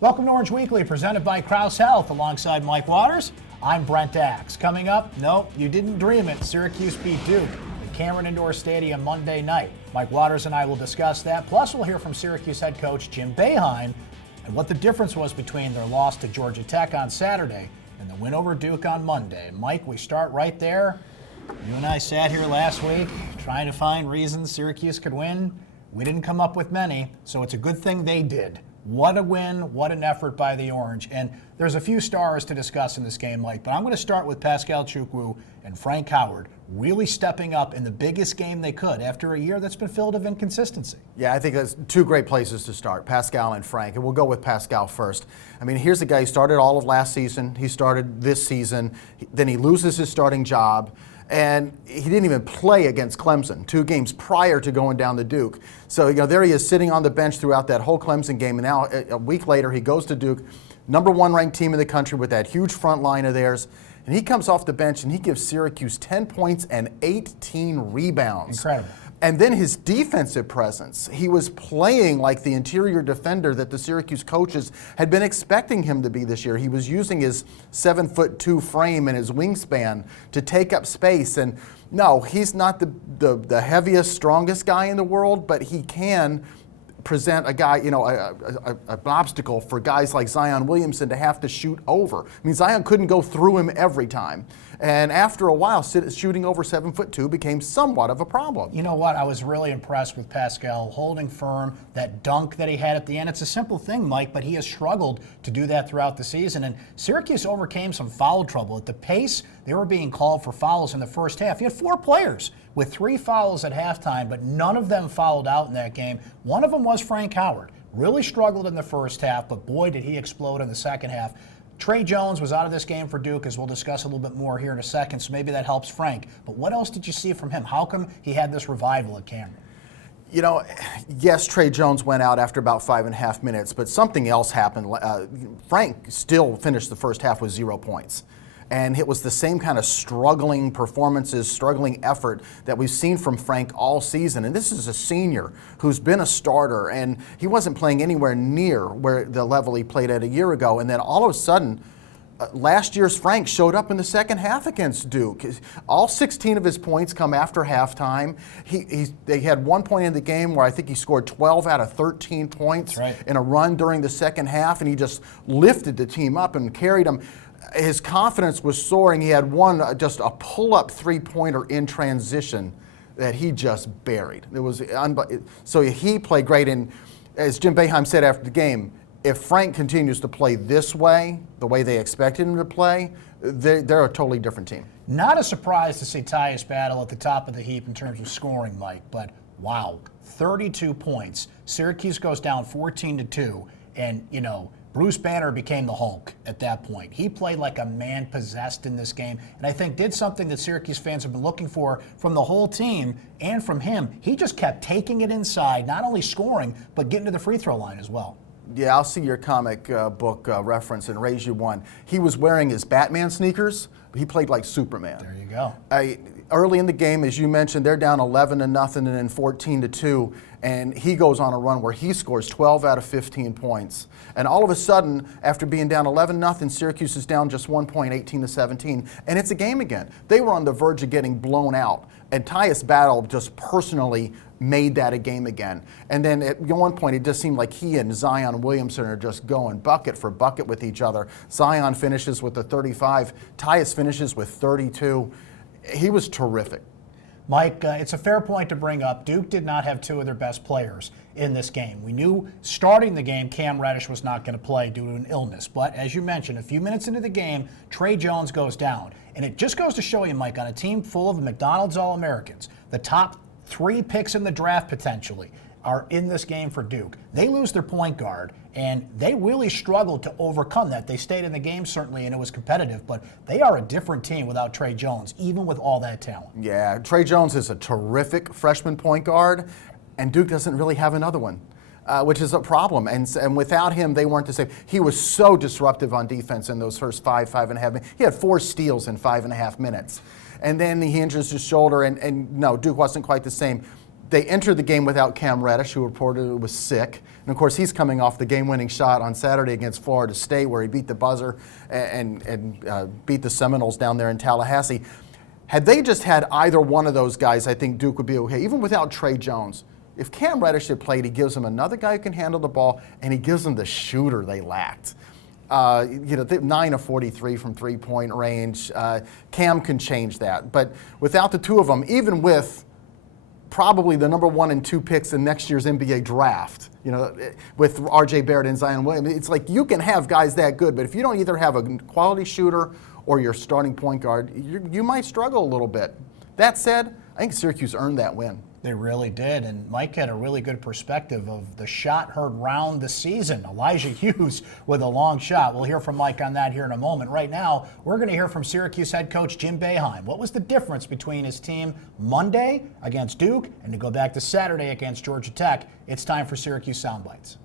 Welcome to Orange Weekly, presented by Krause Health, alongside Mike Waters. I'm Brent Axe. Coming up, no, you didn't dream it. Syracuse beat Duke at Cameron Indoor Stadium Monday night. Mike Waters and I will discuss that. Plus, we'll hear from Syracuse head coach Jim Boeheim and what the difference was between their loss to Georgia Tech on Saturday and the win over Duke on Monday. Mike, we start right there. You and I sat here last week trying to find reasons Syracuse could win. We didn't come up with many, so it's a good thing they did. What a win, what an effort by the Orange. And there's a few stars to discuss in this game, Mike, but I'm going to start with Pascal and Frank Howard really stepping up in the biggest game they could after a year that's been filled with inconsistency. Yeah, I think that's two great places to start, Pascal and Frank. And we'll go with Pascal first. I mean, here's a guy who started all of last season. He started this season. Then he loses his starting job. And he didn't even play against Clemson 2 games prior to going down to Duke. So, there he is sitting on the bench throughout that whole Clemson game. And now, a week later, he goes to Duke, number 1 ranked team in the country with that huge front line of theirs. And he comes off the bench and he gives Syracuse 10 points and 18 rebounds. Incredible. And then his defensive presence, he was playing like the interior defender that the Syracuse coaches had been expecting him to be this year. He was using his 7'2" frame and his wingspan to take up space. And no, he's not the heaviest, strongest guy in the world, but he can present a guy, an obstacle for guys like Zion Williamson to have to shoot over. I mean, Zion couldn't go through him every time. And after a while, shooting over 7'2" became somewhat of a problem. You know what? I was really impressed with Pascal holding firm, that dunk that he had at the end. It's a simple thing, Mike, but he has struggled to do that throughout the season. And Syracuse overcame some foul trouble. At the pace they were being called for fouls in the first half. You had 4 players with 3 fouls at halftime, but none of them fouled out in that game. One of them was Frank Howard. Really struggled in the first half, but boy, did he explode in the second half. Trey Jones was out of this game for Duke, as we'll discuss a little bit more here in a second, so maybe that helps Frank. But what else did you see from him? How come he had this revival at Cameron? Yes, Trey Jones went out after about 5.5 minutes, but something else happened. Frank still finished the first half with 0 points. And it was the same kind of struggling performances, struggling effort that we've seen from Frank all season. And this is a senior who's been a starter, and he wasn't playing anywhere near where the level he played at a year ago. And then all of a sudden, last year's Frank showed up in the second half against Duke. All 16 of his points come after halftime. They had 1 point in the game where I think he scored 12 out of 13 points in a run during the second half, and he just lifted the team up and carried them. His confidence was soaring. He had just a pull-up 3-pointer in transition that he just buried. So he played great. And as Jim Boeheim said after the game, if Frank continues to play this way, the way they expected him to play, they're a totally different team. Not a surprise to see Tyus battle at the top of the heap in terms of scoring, Mike, but wow, 32 points. Syracuse goes down 14-2, and, Bruce Banner became the Hulk at that point. He played like a man possessed in this game, and I think did something that Syracuse fans have been looking for from the whole team and from him. He just kept taking it inside, not only scoring, but getting to the free throw line as well. Yeah, I'll see your comic book reference and raise you one. He was wearing his Batman sneakers, but he played like Superman. There you go. Early in the game, as you mentioned, they're down 11-0 and then 14-2, and he goes on a run where he scores 12 out of 15 points. And all of a sudden, after being down 11-0, Syracuse is down just 1 point, 18-17, and it's a game again. They were on the verge of getting blown out, and Tyus Battle just personally made that a game again. And then at one point, it just seemed like he and Zion Williamson are just going bucket for bucket with each other. Zion finishes with the 35. Tyus finishes with 32. He was terrific. Mike, it's a fair point to bring up. Duke did not have 2 of their best players in this game. We knew starting the game Cam Reddish was not going to play due to an illness. But as you mentioned, a few minutes into the game, Trey Jones goes down. And it just goes to show you, Mike, on a team full of McDonald's All-Americans, the top 3 picks in the draft potentially are in this game for Duke. They lose their point guard, and they really struggled to overcome that. They stayed in the game, certainly, and it was competitive, but they are a different team without Trey Jones, even with all that talent. Yeah, Trey Jones is a terrific freshman point guard, and Duke doesn't really have another one. Which is a problem. And without him, they weren't the same. He was so disruptive on defense in those first 5.5 minutes. He had 4 steals in 5.5 minutes. And then he injures his shoulder, and no, Duke wasn't quite the same. They entered the game without Cam Reddish, who reportedly was sick. And of course, he's coming off the game-winning shot on Saturday against Florida State, where he beat the buzzer and beat the Seminoles down there in Tallahassee. Had they just had either one of those guys, I think Duke would be okay, even without Trey Jones. If Cam Reddish had played, he gives them another guy who can handle the ball, and he gives them the shooter they lacked. 9 of 43 from three-point range. Cam can change that. But without the two of them, even with probably the number 1 and 2 picks in next year's NBA draft, with R.J. Barrett and Zion Williams, it's like you can have guys that good, but if you don't either have a quality shooter or your starting point guard, you might struggle a little bit. That said, I think Syracuse earned that win. They really did, and Mike had a really good perspective of the shot heard round the season. Elijah Hughes with a long shot. We'll hear from Mike on that here in a moment. Right now, we're going to hear from Syracuse head coach Jim Boeheim. What was the difference between his team Monday against Duke and to go back to Saturday against Georgia Tech? It's time for Syracuse Soundbites.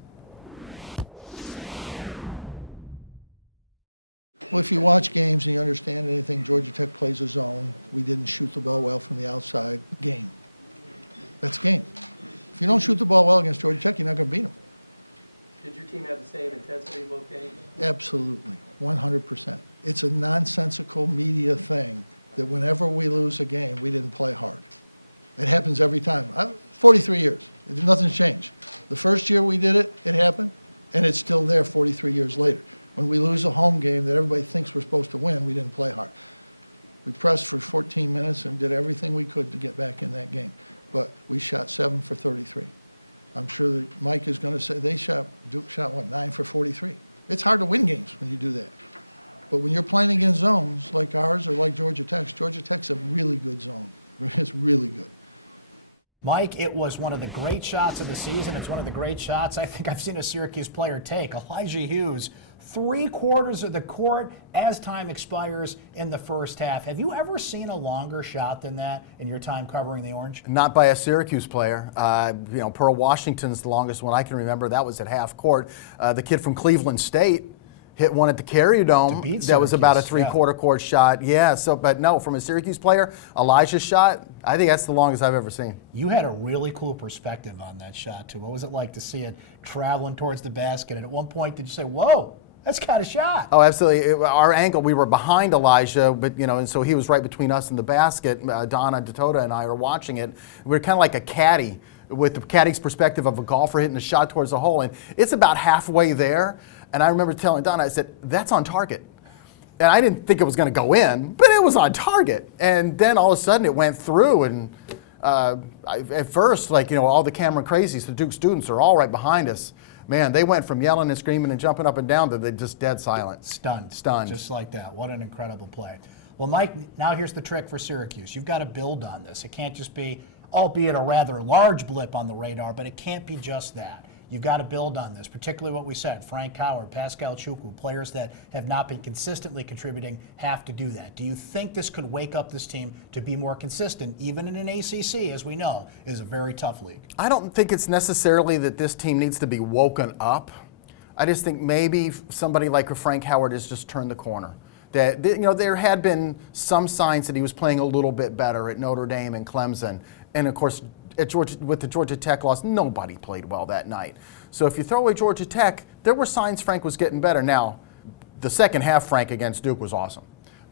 Mike, it was one of the great shots of the season. It's one of the great shots I think I've seen a Syracuse player take. Elijah Hughes, 3/4 of the court as time expires in the first half. Have you ever seen a longer shot than that in your time covering the Orange? Not by a Syracuse player. Pearl Washington's the longest one I can remember. That was at half court. The kid from Cleveland State hit one at the Carrier Dome. That was about a 3/4 court shot. Yeah, but no, from a Syracuse player, Elijah's shot, I think that's the longest I've ever seen. You had a really cool perspective on that shot, too. What was it like to see it traveling towards the basket? And at one point, did you say, whoa, that's got a shot? Oh, absolutely. Our angle, we were behind Elijah, but and so he was right between us and the basket. Donna Datota and I were watching it. We were kind of like a caddy, with the caddy's perspective of a golfer hitting a shot towards the hole. And it's about halfway there. And I remember telling Donna, I said, that's on target. And I didn't think it was going to go in, but it was on target. And then all of a sudden it went through. And at first, all the camera crazies, the Duke students are all right behind us. Man, they went from yelling and screaming and jumping up and down to they just dead silent. Stunned. Just like that. What an incredible play. Well, Mike, now here's the trick for Syracuse. You've got to build on this. It can't just be, albeit a rather large blip on the radar, but it can't be just that. You've got to build on this, particularly what we said. Frank Howard, Pascal, players that have not been consistently contributing have to do that. Do you think this could wake up this team to be more consistent, even in an ACC, as we know, is a very tough league? I don't think it's necessarily that this team needs to be woken up. I just think maybe somebody like a Frank Howard has just turned the corner. That there had been some signs that he was playing a little bit better at Notre Dame and Clemson, and of course, with the Georgia Tech loss, nobody played well that night. So if you throw away Georgia Tech, there were signs Frank was getting better. Now, the second half Frank against Duke was awesome.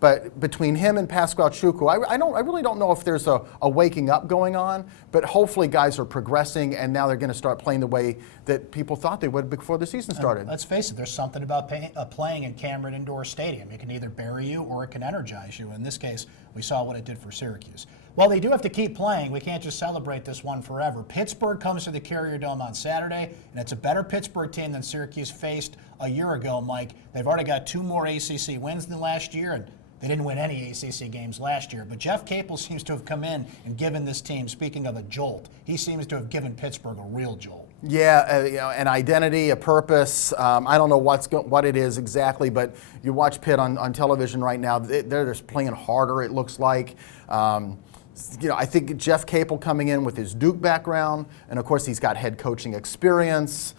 But between him and Pascal, I really don't know if there's a waking up going on, but hopefully guys are progressing and now they're going to start playing the way that people thought they would before the season started. Let's face it, there's something about playing in Cameron Indoor Stadium. It can either bury you or it can energize you. In this case, we saw what it did for Syracuse. Well, they do have to keep playing. We can't just celebrate this one forever. Pittsburgh comes to the Carrier Dome on Saturday, and it's a better Pittsburgh team than Syracuse faced a year ago, Mike. They've already got 2 more ACC wins than last year, and they didn't win any ACC games last year. But Jeff Capel seems to have come in and given this team, speaking of a jolt, he seems to have given Pittsburgh a real jolt. Yeah, an identity, a purpose. I don't know what it is exactly, but you watch Pitt on television right now. They're just playing harder, it looks like. I think Jeff Capel coming in with his Duke background, and of course he's got head coaching experience.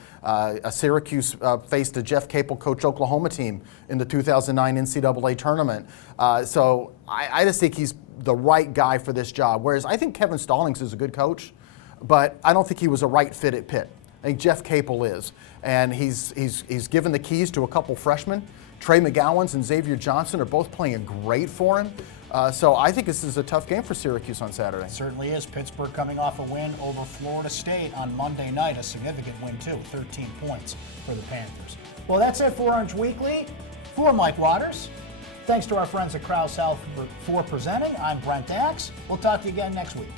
Syracuse faced a Jeff Capel coach Oklahoma team in the 2009 NCAA tournament. So I just think he's the right guy for this job. Whereas I think Kevin Stallings is a good coach, but I don't think he was a right fit at Pitt. I think Jeff Capel is, and he's given the keys to a couple freshmen. Trey McGowens and Xavier Johnson are both playing great for him. So I think this is a tough game for Syracuse on Saturday. It certainly is. Pittsburgh coming off a win over Florida State on Monday night, a significant win too, 13 points for the Panthers. Well, that's it for Orange Weekly. For Mike Waters, thanks to our friends at Krause Health for presenting. I'm Brent Axe. We'll talk to you again next week.